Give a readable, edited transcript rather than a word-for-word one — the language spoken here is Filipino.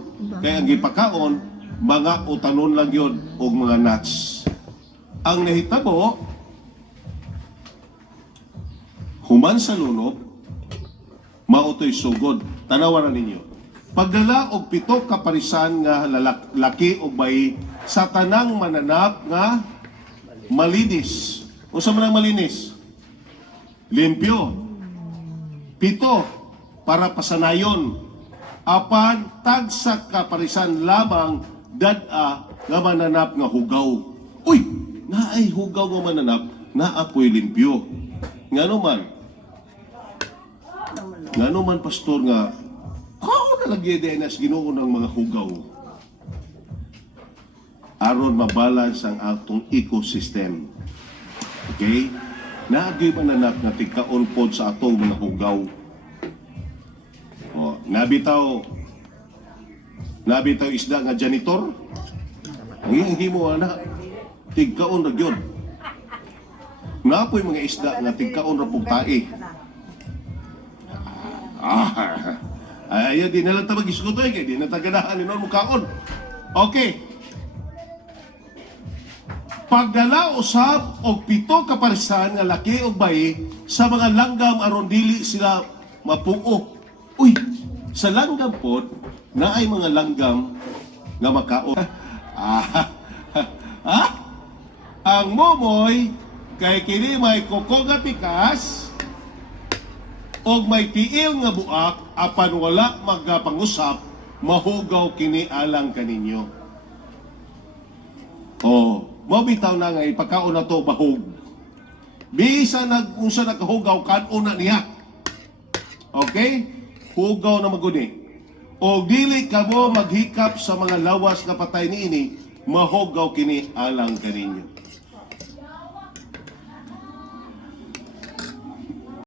pagkaon kay ang gipakaon mga utanon lang yun o mga nuts. Ang nahitabo human sa lunob mautoy sugod. Tanawan na ninyo. Pagdala og 7 kaparisan nga laki o bayi sa tanang mananap nga malinis. Unsa man ang malinis? Limpyo. 7 para pasanayon. Apan tagsa kaparisan lamang dad-a nga mananap nga hugaw. Uy, naay hugaw nga mananap, naapoy limpyo. Ngano man pastor nga kao na lagi din as Ginoo ng mga hugaw aron mabalance ang atong ecosystem. Okay? Naagi mananap nga tigkaon pod sa atong mga hugaw. O, nabitaw isda nga janitor. Ang himo ana tigkaon ra gyud. Napoy mga isda nga tigkaon ra pug tae. Ayaw din nalang tabag iskutoy kay di na tagadahan ni non mukaon. Okay. Pagdala usab og 7 kaparisan nga laki ug bayi sa mga langgam aron dili sila mapuo. Uy, sa langgam pod naay mga langgam nga makaon. Ang momoy kay kini may koko nga pikas og may tiil nga buak apan wala magapangusap mahugaw kini alang kaninyo. Mao bitaw na nga ipakaon na to bahog. Bisa unsa nakahugaw kan-una niya. Okay? Hugaw na maguni. Og dili kamo maghikap sa mga lawas nga patay niini, mahugaw kini alang kaninyo.